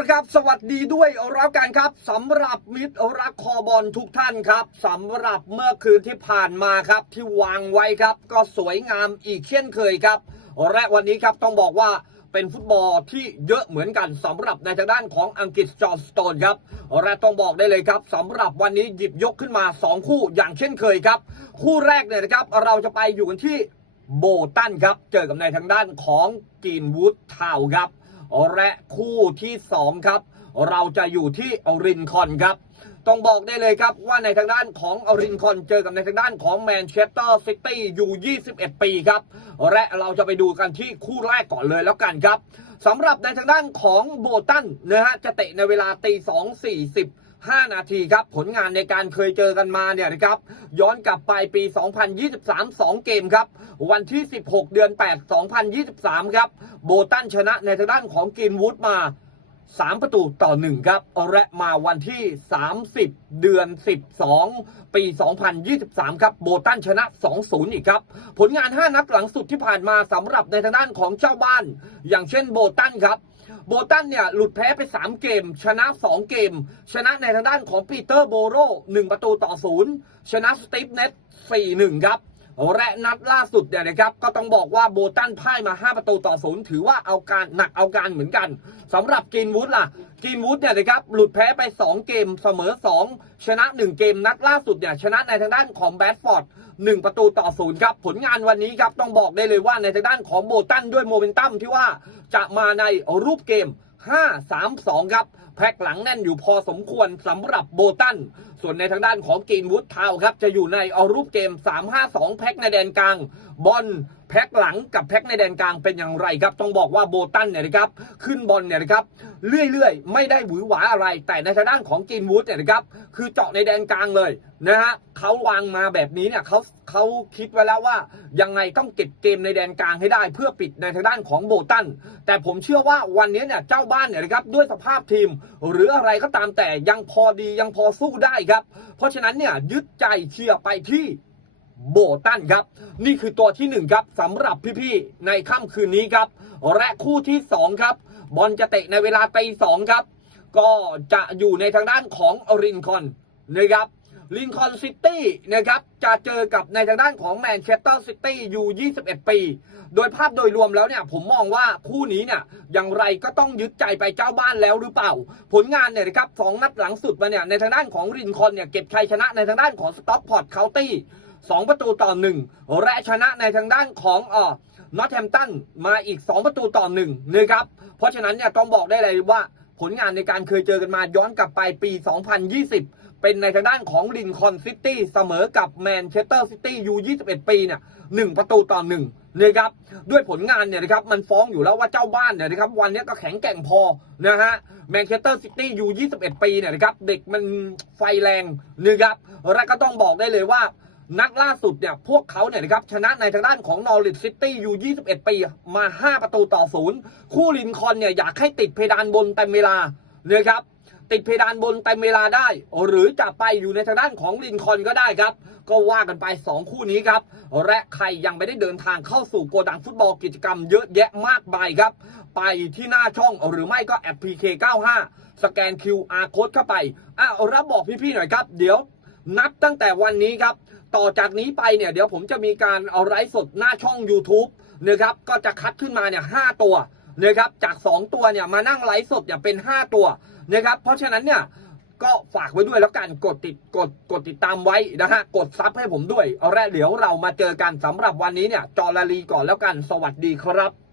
สวัสดีด้วยแล้วกันครับสำหรับมิตรรักคอบอลทุกท่านครับสำหรับเมื่อคืนที่ผ่านมาครับ ที่วางไว้ครับ ก็สวยงามอีกเช่นเคยครับ และวันนี้ครับต้องบอกว่าเป็นฟุตบอลที่เยอะเหมือนกันสำหรับในทางด้านของอังกฤษจอห์นสโตนครับและต้องบอกได้เลยครับสำหรับวันนี้หยิบยกขึ้นมา 2 คู่อย่างเช่นเคยครับ คู่แรกเนี่ยนะครับเราจะไปอยู่กันที่โบตันครับ เจอกับในทางด้านของกรีนวูดทาวครับ และคู่ที่ 2 ครับ เราจะอยู่ที่อรินคอนครับ ต้องบอกได้เลยครับว่าในทางด้านของอรินคอนเจอกับในทางด้านของแมนเชสเตอร์ซิตี้อยู่ 21 ปีครับ และเราจะไปดูกันที่คู่แรกก่อนเลยแล้วกันครับสำหรับในทางด้านของโบตันนะฮะจะเตะในเวลาตีสองสี่สิบ 5 นาทีครับ ผลงานในการเคยเจอกันมาเนี่ยนะครับ ย้อนกลับไปปี 2023 2 เกมครับ วันที่ 16 เดือน 8 2023 ครับ โบตันชนะในทางด้านของกินวูดมา 3 ประตูต่อ 1 ครับ และมาวันที่ 30 เดือน 12 ปี 2023 ครับ โบตันชนะ 2-0 อีกครับ ผลงาน 5 นัดหลังสุดที่ผ่านมาสำหรับในทางด้านของเจ้าบ้าน อย่างเช่นโบตันครับโบตันเนี่ยหลุดแพ้ไป 3 เกม ชนะ 2 เกม ชนะในทางด้านของปีเตอร์โบโร1ประตูต่อ 0 ชนะสตีฟเน็ต4-1 ครับ และนัดล่าสุดเนี่ยนะครับก็ต้องบอกว่าโบตันพ่ายมา 5 ประตูต่อ0ถือว่าเอาการหนักเอาการเหมือนกันสำหรับกรีนวูดล่ะกรีนวูดเนี่ยนะครับหลุดแพ้ไป 2 เกมเสมอ 2 ชนะ 1 เกมนัดล่าสุดเนี่ยชนะในทางด้านของแบดฟอร์ด1 ประตูต่อศูนย์ครับผลงานวันนี้ครับต้องบอกได้เลยว่าในทางด้านของโบตันด้วยโมเมนตัมที่ว่าจะมาในรูปเกม 5-3-2 ครับ แพ็กหลังแน่นอยู่พอสมควรสำหรับโบตัน ส่วนในทางด้านของกีนวูดทาวครับ จะอยู่ในเอารูปเกม 3-5-2 แพ็กในแดนกลาง บอลแพ็กหลังกับแพ็กในแดนกลางเป็นอย่างไรครับ ต้องบอกว่าโบตันเนี่ยนะครับ ขึ้นบอลเนี่ยนะครับ เรื่อยๆ ไม่ได้หวือหวาอะไร แต่ในทางด้านของกรีนวูดเนี่ยนะครับ คือเจาะในแดนกลางเลยนะฮะเขาวางมาแบบนี้เนี่ยเขาเขาคิดไว้แล้วว่า ยังไงต้องเก็บเกมในแดนกลางให้ได้ เพื่อปิดในทางด้านของโบตัน แต่ผมเชื่อว่าวันนี้เนี่ยเจ้าบ้านเนี่ยนะครับด้วยสภาพทีม หรืออะไรก็ตามแต่ยังพอดียังพอสู้ได้ครับ เพราะฉะนั้นเนี่ยยึดใจเชียร์ไปที่โบตันครับ นี่คือตัวที่หนึ่งครับสำหรับพี่ ๆ ในค่ำคืนนี้ครับ และคู่ที่สองครับ บอลจะเตะในเวลาตีสองครับ ก็จะอยู่ในทางด้านของรินคอนนะครับลินคอนซิตี้นะครับจะเจอกับในทางด้านของแมนเชสเตอร์ซิตี้อยู่21 ปี โดยภาพโดยรวมแล้วเนี่ยผมมองว่าคู่นี้เนี่ยอย่างไรก็ต้องยึดใจไปเจ้าบ้านแล้วหรือเปล่า ผลงานเนี่ยนะครับสองนัดหลังสุดมาเนี่ยในทางด้านของรินคอนเนี่ยเก็บชัยชนะในทางด้านของสต็อกพอร์ตเคาน์ตี้สองประตูต่อหนึ่งและชนะในทางด้านของเอ่อ นอตแฮมตันมาอีก 2 ประตูต่อหนึ่งนะครับ เพราะฉะนั้นเนี่ยต้องบอกได้เลยว่าผลงานในการเคยเจอกันมาย้อนกลับไปปี 2020 เป็นในทางด้านของลินคอนซิตี้เสมอกับแมนเชสเตอร์ซิตี้ยู21 ปีเนี่ยหนึ่งประตูต่อหนึ่งนะครับด้วยผลงานเนี่ยนะครับมันฟ้องอยู่แล้วว่าเจ้าบ้านเนี่ยนะครับวันนี้ก็แข็งแกร่งพอนะฮะแมนเชสเตอร์ซิตี้ยู21 ปีเนี่ยนะครับเด็กมันไฟแรงนะครับและก็ต้องบอกได้เลยว่า นัดล่าสุดเนี่ยพวกเขาเนี่ยนะครับชนะในทางด้านของนอริทซิตี้อยู่ 21 ปี มา 5 ประตูต่อศูนย์คู่ลินคอนเนี่ยอยากให้ติดเพดานบนเต็มเวลานะครับติดเพดานบนเต็มเวลาได้ หรือจะไปอยู่ในทางด้านของลินคอนก็ได้ครับ ก็ว่ากันไป 2 คู่นี้ครับ และใครยังไม่ได้เดินทางเข้าสู่โกดังฟุตบอลกิจกรรมเยอะแยะมากมายครับ ไปที่หน้าช่องหรือไม่ก็แอป PK95 สแกน QR code เข้าไปอะรับบอกพี่ๆหน่อยครับ เดี๋ยวนับตั้งแต่วันนี้ครับ ต่อจากนี้ไปเนี่ยเดี๋ยวผมจะมีการเอาไลฟ์สดหน้าช่อง YouTube นะครับก็จะคัดขึ้นมาเนี่ยห้าตัวนะครับจาก 2 ตัวเนี่ยมานั่งไลฟ์สดเนี่ยเป็น 5 ตัวนะครับเพราะฉะนั้นเนี่ยก็ฝากไว้ด้วยแล้วกันกดติดกดกดติดตามไว้นะฮะกดซับให้ผมด้วย เอาละเดี๋ยวเรามาเจอกันสำหรับวันนี้เนี่ยจอลาลีก่อนแล้วกัน สวัสดีครับ